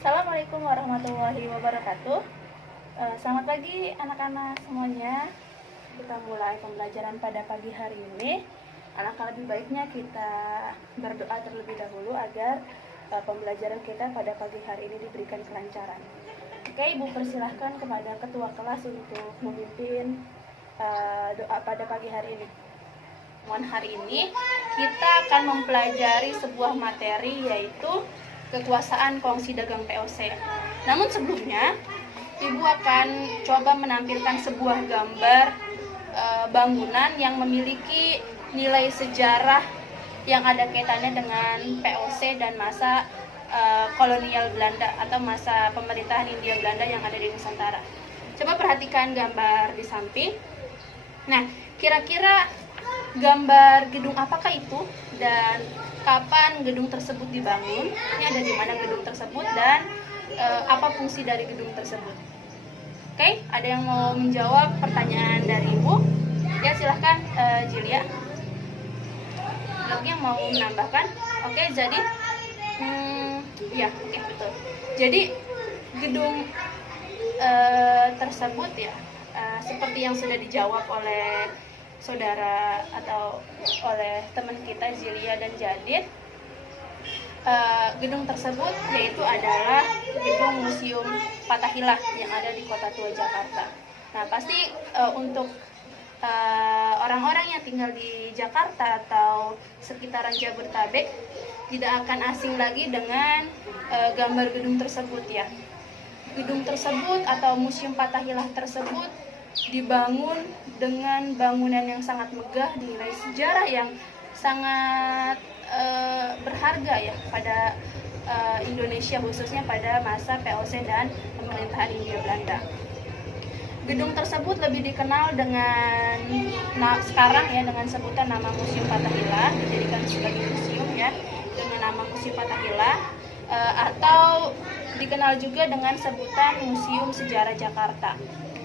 Assalamualaikum warahmatullahi wabarakatuh. Selamat pagi anak-anak semuanya. Kita mulai pembelajaran pada pagi hari ini. Alangkah lebih baiknya kita berdoa terlebih dahulu agar pembelajaran kita pada pagi hari ini diberikan kelancaran. Oke, Ibu persilahkan kepada ketua kelas untuk memimpin doa pada pagi hari ini. Hari ini kita akan mempelajari sebuah materi, yaitu kekuasaan kongsi dagang POC. Namun sebelumnya, Ibu akan coba menampilkan sebuah gambar bangunan yang memiliki nilai sejarah yang ada kaitannya dengan POC dan masa kolonial Belanda atau masa pemerintahan Hindia Belanda yang ada di Nusantara. Coba perhatikan gambar di samping. Nah, kira-kira gambar gedung apakah itu dan kapan gedung tersebut dibangun? Ini ada di mana gedung tersebut dan apa fungsi dari gedung tersebut? Oke, ada yang mau menjawab pertanyaan dari Ibu? Ya, silahkan Julia. Lagi yang mau menambahkan? Oke, jadi oke, betul. Jadi gedung tersebut ya seperti yang sudah dijawab oleh saudara atau oleh teman kita Zilia dan Jadid, gedung tersebut yaitu adalah gedung Museum Fathahillah yang ada di Kota Tua Jakarta. Nah, pasti untuk orang-orang yang tinggal di Jakarta atau sekitaran Jabodetabek tidak akan asing lagi dengan gambar gedung tersebut ya. Gedung tersebut atau Museum Fathahillah tersebut dibangun dengan bangunan yang sangat megah, nilai sejarah yang sangat berharga ya pada Indonesia, khususnya pada masa POC dan pemerintahan Hindia Belanda. Gedung tersebut lebih dikenal dengan sekarang ya dengan sebutan nama Museum Fathahillah, dijadikan sebagai museum ya dengan nama Museum Fathahillah, atau dikenal juga dengan sebutan Museum Sejarah Jakarta.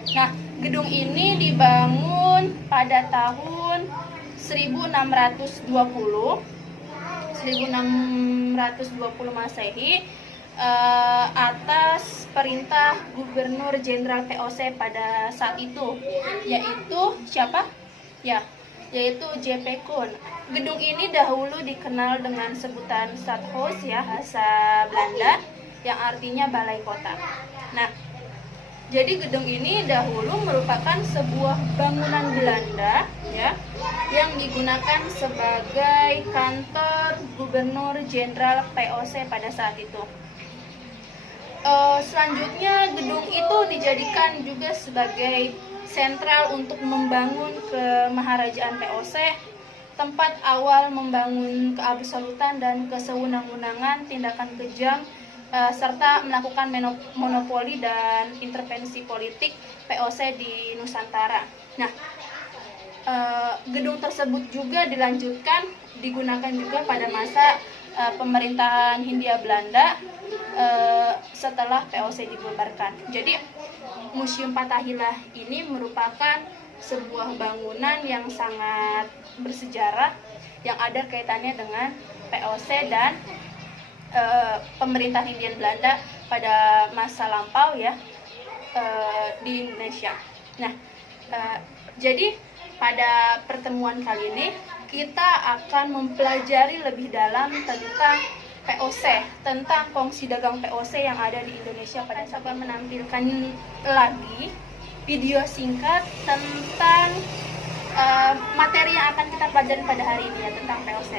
Nah, gedung ini dibangun pada tahun 1620 Masehi atas perintah Gubernur Jenderal POC pada saat itu, yaitu siapa? Ya, yaitu J.P. Koen. Gedung ini dahulu dikenal dengan sebutan Stadhuis ya, bahasa Belanda, yang artinya balai kota. Nah, jadi gedung ini dahulu merupakan sebuah bangunan Belanda ya yang digunakan sebagai kantor Gubernur Jenderal POC pada saat itu. Selanjutnya gedung itu dijadikan juga sebagai sentral untuk membangun kemaharajaan POC, tempat awal membangun keabsolutan dan kesewenang-wenangan tindakan kejam serta melakukan monopoli dan intervensi politik POC di Nusantara. Nah, gedung tersebut juga digunakan juga pada masa pemerintahan Hindia Belanda setelah POC dibubarkan. Jadi, Museum Fathahillah ini merupakan sebuah bangunan yang sangat bersejarah yang ada kaitannya dengan POC dan pemerintahan Hindia Belanda pada masa lampau ya di Indonesia. Nah, jadi pada pertemuan kali ini kita akan mempelajari lebih dalam tentang POC, tentang kongsi dagang POC yang ada di Indonesia. Pada coba menampilkan lagi video singkat tentang materi yang akan kita pelajari pada hari ini ya, tentang POC.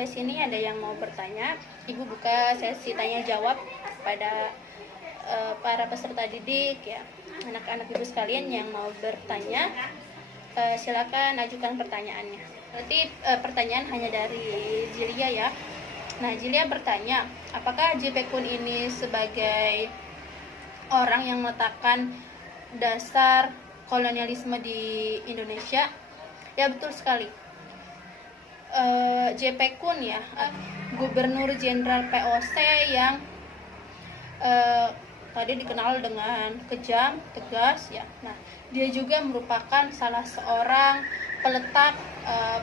sampai sini ada yang mau bertanya? Ibu buka sesi tanya jawab pada para peserta didik ya, anak-anak ibu sekalian yang mau bertanya, silakan ajukan pertanyaannya. Berarti pertanyaan hanya dari Jilia ya. Nah, Jilia bertanya, apakah JP Kun ini sebagai orang yang meletakkan dasar kolonialisme di Indonesia? Ya, betul sekali. JP Kun ya, Gubernur Jenderal POC yang tadi dikenal dengan kejam, tegas ya. Nah, dia juga merupakan salah seorang peletak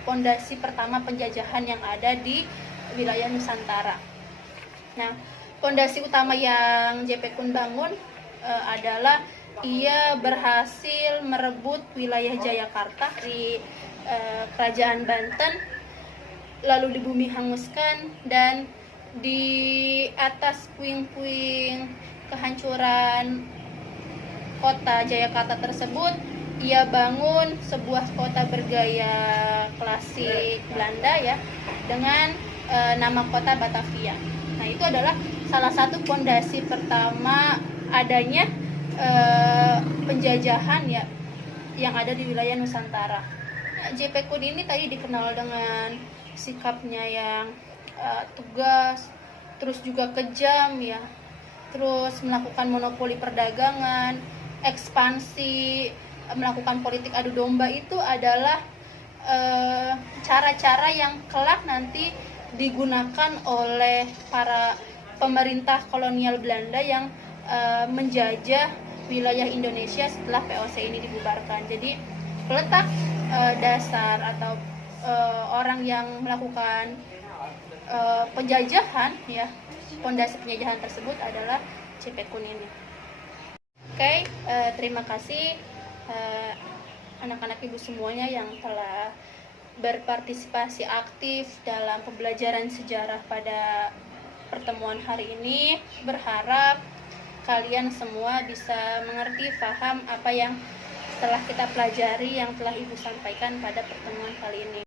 pondasi pertama penjajahan yang ada di wilayah Nusantara. Nah, pondasi utama yang JP Kun bangun adalah ia berhasil merebut wilayah Jayakarta di Kerajaan Banten, lalu di bumi hanguskan, dan di atas puing-puing kehancuran kota Jayakarta tersebut, ia bangun sebuah kota bergaya klasik Belanda ya, dengan nama kota Batavia. Nah, itu adalah salah satu pondasi pertama adanya penjajahan ya yang ada di wilayah Nusantara. Nah, JP Kun ini tadi dikenal dengan sikapnya yang tegas, terus juga kejam ya, terus melakukan monopoli perdagangan, ekspansi, melakukan politik adu domba. Itu adalah cara-cara yang kelak nanti digunakan oleh para pemerintah kolonial Belanda yang menjajah wilayah Indonesia setelah POC ini dibubarkan. Jadi peletak dasar atau orang yang melakukan penjajahan ya, pondasi penjajahan tersebut adalah JP Kun ini. Oke, terima kasih anak-anak ibu semuanya yang telah berpartisipasi aktif dalam pembelajaran sejarah pada pertemuan hari ini. Berharap kalian semua bisa mengerti, paham apa yang telah kita pelajari, yang telah ibu sampaikan pada pertemuan kali ini.